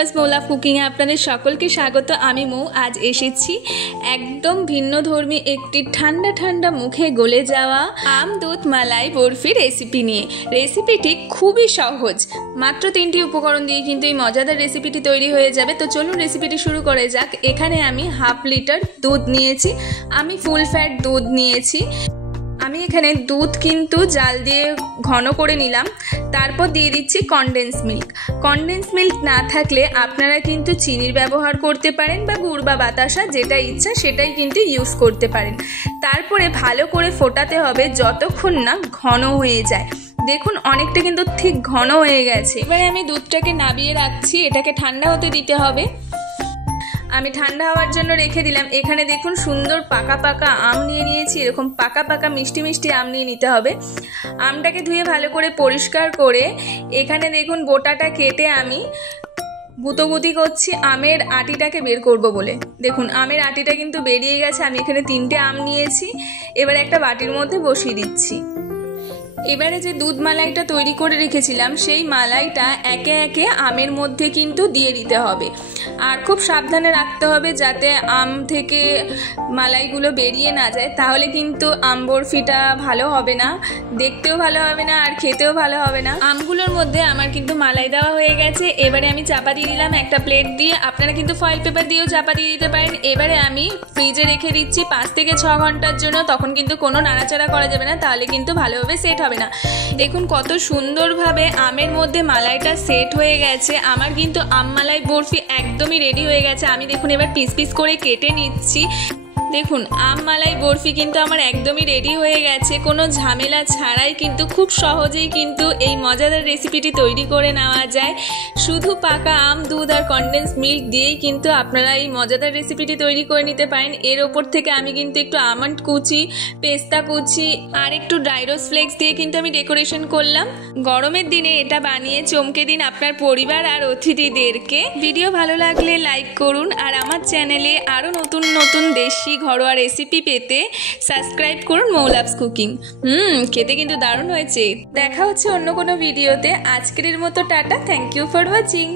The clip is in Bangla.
ভিউয়ার্স, মৌ লাভ কুকিংয়ে আপনাদের সকলকে স্বাগত। আমি মৌ। আজ এসেছি একদম ভিন্নধর্মী একটি ঠান্ডা ঠান্ডা মুখে গলে যাওয়া আম দুধ মালাই বরফি রেসিপি নিয়ে। রেসিপিটি খুবই সহজ, মাত্র 3টি উপকরণ দিয়ে কিন্তু এই মজাদার রেসিপিটি তৈরি হয়ে যাবে। তো চলুন রেসিপিটি শুরু করে যাক। এখানে আমি 1/2 লিটার দুধ নিয়েছি। আমি ফুল ফ্যাট দুধ নিয়েছি। আমি এখানে দুধ কিন্তু জাল দিয়ে ঘন করে নিলাম। তারপর দিয়ে দিচ্ছি কনডেন্স মিল্ক। কনডেন্স মিল্ক না থাকলে আপনারা কিন্তু চিনির ব্যবহার করতে পারেন বা গুড় বা বাতাসা, যেটা ইচ্ছা সেটাই কিন্তু ইউজ করতে পারেন। তারপরে ভালো করে ফোটাতে হবে যতক্ষণ না ঘন হয়ে যায়। দেখুন অনেকটা কিন্তু ঠিক ঘন হয়ে গেছে। এবারে আমি দুধটাকে নামিয়ে রাখছি, এটাকে ঠান্ডা হতে দিতে হবে। আমি ঠান্ডা হওয়ার জন্য রেখে দিলাম। এখানে দেখুন সুন্দর পাকা পাকা আম নিয়ে নিয়েছি। এরকম পাকা পাকা মিষ্টি মিষ্টি আম নিয়ে নিতে হবে। আমটাকে ধুয়ে ভালো করে পরিষ্কার করে এখানে দেখুন বোটাটা কেটে আমি গুঁতোগুতি করছি আমের আটিটাকে বের করব বলে। দেখুন আমের আটিটা কিন্তু বেরিয়ে গেছে। আমি এখানে 3টে আম নিয়েছি। এবার একটা বাটির মধ্যে বসিয়ে দিচ্ছি। এবারে যে দুধ মালাইটা তৈরি করে রেখেছিলাম সেই মালাইটা একে একে আমের মধ্যে কিন্তু দিয়ে দিতে হবে। আর খুব সাবধানে রাখতে হবে যাতে আম থেকে মালাইগুলো বেরিয়ে না যায়, তাহলে কিন্তু আম বরফিটা ভালো হবে না, দেখতেও ভালো হবে না আর খেতেও ভালো হবে না। আমগুলোর মধ্যে আমার কিন্তু মালাই দেওয়া হয়ে গেছে। এবারে আমি চাপা দিয়ে দিলাম একটা প্লেট দিয়ে। আপনারা কিন্তু ফয়েল পেপার দিয়েও চাপা দিয়ে দিতে পারেন। এবারে আমি ফ্রিজে রেখে দিচ্ছি 5 থেকে 6 ঘন্টার জন্য। তখন কিন্তু কোনো নাড়াচাড়া করা যাবে না, তাহলে কিন্তু ভালোভাবে সেট হবে না। দেখুন কত সুন্দরভাবে আমের মধ্যে মালাইটা সেট হয়ে গেছে। আমার কিন্তু আম মালাই বরফি একদমই রেডি হয়ে গেছে। আমি দেখুন এবার পিস পিস করে কেটে নিচ্ছি। দেখুন আম মালাই বরফি কিন্তু আমার একদমই রেডি হয়ে গেছে। কোনো ঝামেলা ছাড়াই কিন্তু খুব সহজেই কিন্তু এই মজাদার রেসিপিটি তৈরি করে নেওয়া যায়। শুধু পাকা আম, দুধ আর কনডেন্স মিল্ক দিয়েই কিন্তু আপনারা এই মজাদার রেসিপিটি তৈরি করে নিতে পারেন। এর ওপর থেকে আমি কিন্তু একটু আমন্ড কুচি, পেস্তা কুচি আর একটু ড্রাই রোজ ফ্লেক্স দিয়ে কিন্তু আমি ডেকোরেশন করলাম। গরমের দিনে এটা বানিয়ে চমকে দিন আপনার পরিবার আর অতিথিদেরকে। ভিডিও ভালো লাগলে লাইক করুন আর আমার চ্যানেলে আরও নতুন নতুন দেশি ঘরোয়া রেসিপি পেতে সাবস্ক্রাইব করুন মৌ লাভস কুকিং। খেতে কিন্তু দারুণ হয়েছে। দেখা হচ্ছে অন্য কোনো ভিডিওতে। আজকের মতো টাটা। Thank you for watching.